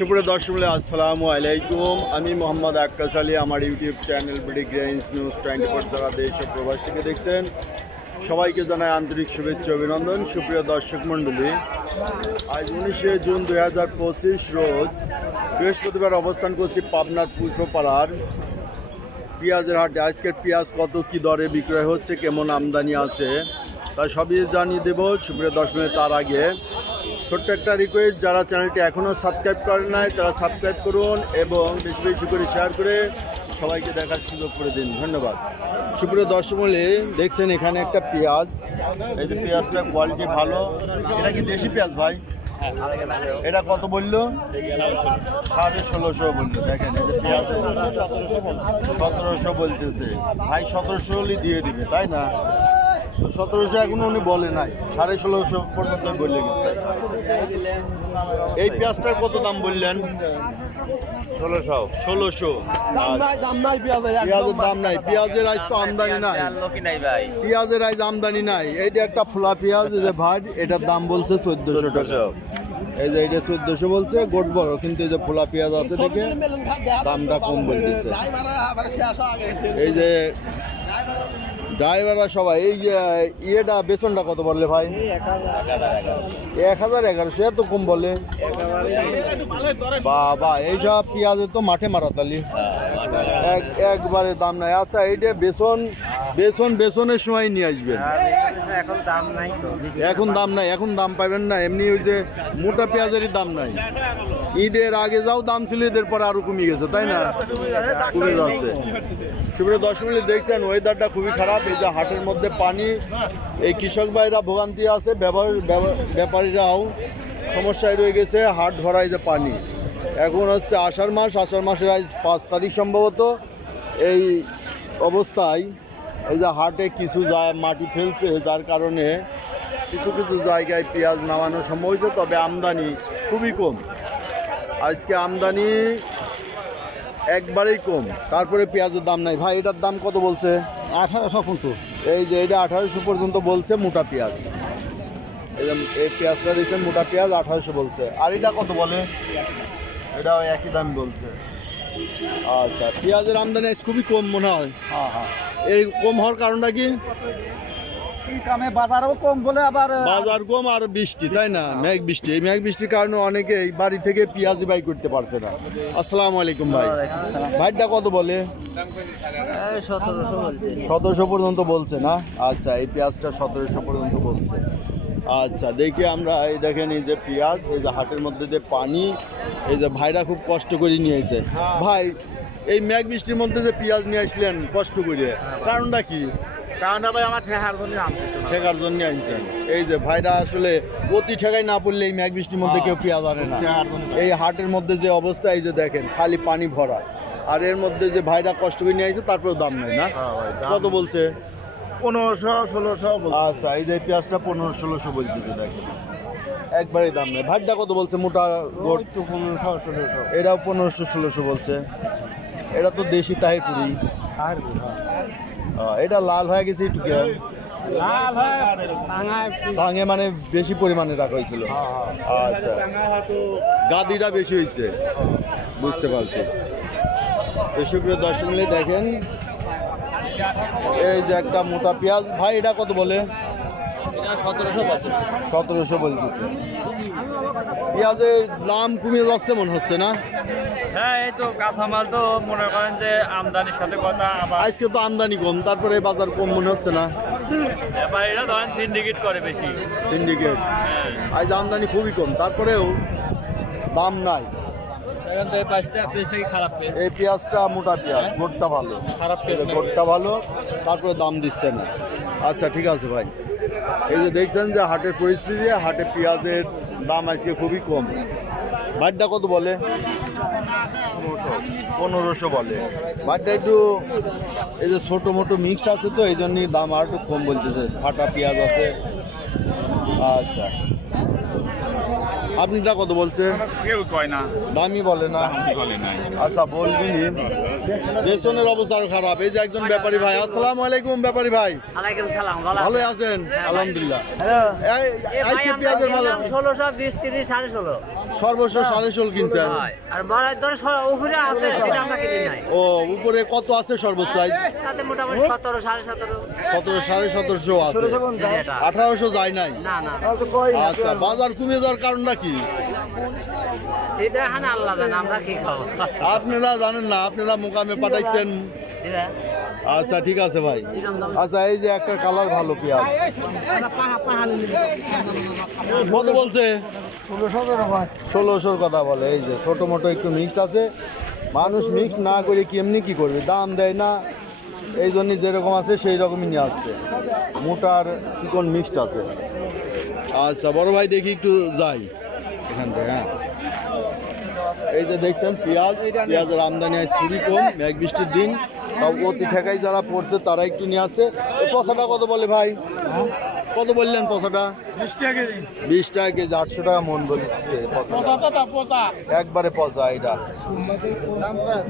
সুপ্রিয় দর্শক আসসালামু আলাইকুম। আমি মোহাম্মদ আক্কাস আলী। আমার YouTube channel BD grains news 24 যারা দেশ ও প্রবাস থেকে দেখছেন সবাইকে জানাই আন্তরিক শুভেচ্ছা অভিনন্দন। সুপ্রিয় দর্শক মণ্ডলী, আজ 19শে জুন 2025 রোজ বৃহস্পতিবার অবস্থান করছি পাবনার পুষ্পপাড়ার পেঁয়াজের হাটে। আজকের পেঁয়াজ কত কি দরে বিক্রয় হচ্ছে, কেমন আমদানি আছে তা সবই জানিয়ে দেব। সুপ্রিয় দর্শক, তার আগে ছোট্ট একটা রিকোয়েস্ট, যারা চ্যানেলটি এখনও সাবস্ক্রাইব করেন নাই তারা সাবস্ক্রাইব করুন এবং বেশি বেশি করে শেয়ার করে সবাইকে দেখার সুযোগ করে দিন। ধন্যবাদ। সুপ্রিয় দর্শক মণ্ডলী, দেখছেন এখানে একটা পেঁয়াজ, এই যে পেঁয়াজটা কোয়ালিটি ভালো। এটা কি দেশি পেঁয়াজ ভাই? এটা কত বললো? 1650 বললো। দেখেন এই যে পেঁয়াজ 1700 বলতেছে ভাই। 1700 হলে দিয়ে দিবে, তাই না? 1700 এখনো উনি বলে নাই, 1650 পর্যন্ত বললে গেছে। এই পেঁয়াজটার কত দাম বললেন? 1600। পেঁয়াজের দাম নাই। পেঁয়াজের আজ তো আমদানি নাই, পেঁয়াজের আজ আমদানি নাই। এইটা একটা ফোলা পেঁয়াজ, এই যে ভাই, এটার দাম বলছে 1400 টাকা। এই যে এটা 1400 বলছে, গোট বড়, কিন্তু এই যে ফোলা পেঁয়াজ আছে দেখে দামটা কম বলতেছে। এই যে ড্রাইভাররা সবাই, এই যে ইয়েটা বেসনটা কত বললে ভাই? 1100। এত কম বলে বাবা। এইসব পেঁয়াজের তো মাঠে মারাতালি, একবারে দাম নাই। আচ্ছা, এইটা বেসনের সময় নিয়ে আসবেন। এখন দাম নাই, এখন দাম পাবেন না। এমনি ওই যে মোটা পেঁয়াজেরই দাম নাই। ঈদের আগে যাও দাম ছিল, ঈদের পরে আরো কমে গেছে, তাই না? কমে যাচ্ছে। সুপ্রিয় দর্শক, দেখছেন ওয়েদারটা খুবই খারাপ। এই যে হাটের মধ্যে পানি, এই কৃষক ভাইরা ভোগান্তি আছে, ব্যাপারীরাও সমস্যায় রয়ে গেছে। হাট ভরাই যে পানি। এখন হচ্ছে আষাঢ় মাসের আজ 5 তারিখ সম্ভবত। এই অবস্থায় এই যে হাটে কিছু মাটি ফেলছে, যার কারণে কিছু কিছু জায়গায় পেঁয়াজ নামানো সম্ভব হয়েছে, তবে আমদানি খুবই কম। আজকে আমদানি একবারেই কম। তারপরে পেঁয়াজের দাম নাই ভাই। এটার দাম কত বলছে? 1850। এই যে এটা 1800 পর্যন্ত বলছে মোটা পেঁয়াজ। এই পেঁয়াজটা দিচ্ছেন মোটা পেঁয়াজ 1800 বলছে। আর এটা কত বলে? এটাও একই দাম বলছে। আচ্ছা, পেঁয়াজের আমদানি খুবই কম মনে হয়। এই কম হওয়ার কারণটা কি? বাজারও কম বলে, আবার বাজার কম আর বৃষ্টি, তাই না? মেঘ বৃষ্টি। এই মেঘ বৃষ্টির কারণে অনেকেই বাড়ি থেকে পেঁয়াজি বাই করতে পারছে না। আসসালামু আলাইকুম ভাই। ভাইটা কত বলে? 1700 পর্যন্ত বলছে না? আচ্ছা, এই পেঁয়াজটা 1700 পর্যন্ত বলছে। আচ্ছা, দেখি আমরা। এই দেখেন এই যে পেঁয়াজ, এই যে হাটের মধ্যে যে পানি, এই যে ভাইরা খুব কষ্ট করে নিয়ে এসে। ভাই, এই মেঘ বৃষ্টির মধ্যে যে পেঁয়াজ নিয়ে আসলেন কষ্ট করে, কারণটা কি? ভাই আমার ঠেকার জন্য আনছেন। এই যে ভাইরা আসলে অতি ঠেকাই না পড়লে এই মেঘ বৃষ্টির মধ্যে কেউ পেঁয়াজ আনে না। এই হাটের মধ্যে যে অবস্থা, এই যে দেখেন খালি পানি ভরা, আর এর মধ্যে যে ভাইরা কষ্ট করে নিয়ে আসছে, তারপরেও দাম নেই না? কত বলছে? 1500-1600। আচ্ছা, এই যে পেঁয়াজটা 1500-1600 বলতেছে, দেখেন একবারেই দাম নেই। ভাইটা কত বলছে? মোটা গোট 1500-1600। এটাও 1500-1600 বলছে। এটা তো দেশি তাহিরপুরি। এটা লাল হয়ে গেছে একটু, সাঙে মানে বেশি পরিমাণে রাখা হয়েছিল। আচ্ছা, গাদিটা বেশি হয়েছে, বুঝতে পারছি। তো সুপ্রিয় দর্শক মিলে দেখেন এই যে একটা মোটা পেঁয়াজ। ভাই এটা কত বলে? 1700 বলতেছে। পেঁয়াজের দাম কমে যাচ্ছে মনে হচ্ছে না? হ্যাঁ, এই তো কাঁচামাল তো মনে করেন যে আমদানির সাথে কথা। আবার আজকে তো আমদানি কম, তারপরে বাজার কম মনে হচ্ছে না? ব্যাপারীরা ধরেন সিন্ডিকেট করে বেশি। সিন্ডিকেট। আজ আমদানি খুবই কম, তারপরেও দাম নাই। এখন তো এই পেঁয়াজটা কি খারাপ পেঁয়াজ? এই পেঁয়াজটা মোটা পেঁয়াজ, গোটটা ভালো, খারাপ পেঁয়াজ না। গোটটা ভালো, তারপরে দাম দিচ্ছে না। আচ্ছা, ঠিক আছে ভাই। এই যে দেখছেন যে হাটের পরিস্থিতি, হাটে পেঁয়াজের দাম আজকে খুবই কম। ভাইটা কত বলে? 1500 বলে। ভাইটা একটু এই যে ছোটো মোটো মিক্সড আছে, তো এই জন্যই দাম আর একটু কম বলতেছে। ফাটা পেঁয়াজ আছে। আচ্ছা, আপনিটা কত বলছে? কেউ কয় না, দামই বলে না। আচ্ছা, বলবিনি। বেসনের অবস্থা আরো খারাপ। এই যে একজন ব্যাপারী ভাই, আসসালামু আলাইকুম ব্যাপারী ভাই। ওয়ালাইকুম সালাম। ভালো আছেন? আলহামদুলিল্লাহ। আজকে পেঁয়াজের ভালো 1620, 30, 16.5। সর্বোচ্চ 16.5 কিনছেন। আর বাড়ার ধরে উপরে আছে সেটা আমরা কিনি নাই। ও উপরে কত আছে সর্বোচ্চ সাইজ? তাতে মোটামুটি 17 17.5 17 1750 আছে, 1800 যায় নাই। না না আচ্ছা, বাজার কমে যাওয়ার কারণটা কি? সেটা এখানে আল্লাহ জানে, আমরা কি খাবো। আপনারা জানেন না, আপনারা মোকামে পাঠাইছেন। আচ্ছা ঠিক আছে ভাই। আচ্ছা এই যে একটা কালার ভালো পেঁয়াজ কত বলছে? 1600 কথা বলে। এই যে ছোট মোটো একটু মিক্সড আছে, মানুষ মিক্সড না করে কেমনি কি করবে, দাম দেয় না, এই জন্যই যেরকম আছে সেই রকমই নিয়ে আসছে। মোটার চিকন মিক্সড আছে। আচ্ছা বড় ভাই দেখি একটু যাই এখান থেকে। হ্যাঁ এই যে দেখছেন পেঁয়াজের আমদানি আজ খুবই কম, মেঘ বৃষ্টির দিন, তাও অতি ঠেকাই যারা পড়ছে তারা একটু নিয়ে আসছে। এই পচাটা কত বলে ভাই? কত বললেন পচাটা? 20 টাকা কেজি। 20 টাকা কেজি, 800 টাকা মন বলছে পচা। একবারে পচা এটা।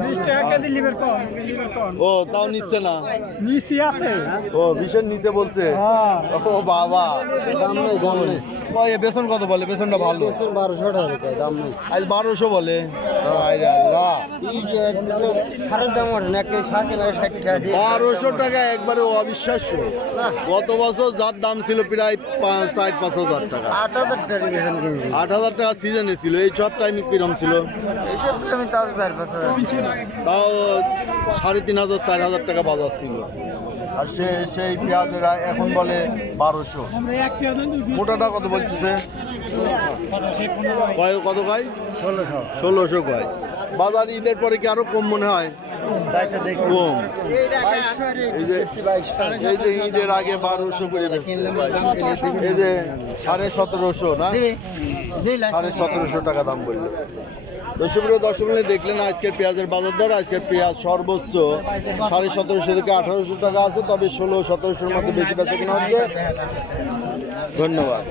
20 টাকা কেজি লিভার কম, লিভার কম। ও তাও নিচ্ছে না? নিচে আছে। ও 20-এর নিচে বলছে। ও বাবা, ও এ বেসন কত বলে? বেসনটা ভালো 1200 টাকা দাম নেই। আজ 1200 বলে। আরে আল্লাহ, সারের দাম ওঠে না, 60 টাকা দিয়ে 1200 টাকা একবারে অবিশ্বাস্য। গত বছর যার দাম ছিল প্রায় 4-5 হাজার টাকা। 8000 টাকা গেছেন কিনছি। 8,000 টাকা সিজনে ছিল। এই সব টাইমে কিরম ছিল? এইসব আমি তাও 4-5 তাও 3,500-4,000 টাকা বাজার ছিল। আর সেই পেঁয়াজের এখন বলে 1200। মোটাটা কত বলতেছে? কত কয়? 1600 কয়। বাজার ঈদের পরে কি আরো কম মনে হয়? কম। এই যে ঈদের আগে 1200 করে বেচছে। এই যে 1750 না, 1750 টাকা দাম বললো। দর্শক দেখলেন আজকের পেঁয়াজের বাজার দর। আজকের পেঁয়াজ সর্বোচ্চ 1750 থেকে 1800 টাকা আছে, তবে 1600-1700-র মধ্যে বেশি বেচা কেনা হচ্ছে। ধন্যবাদ।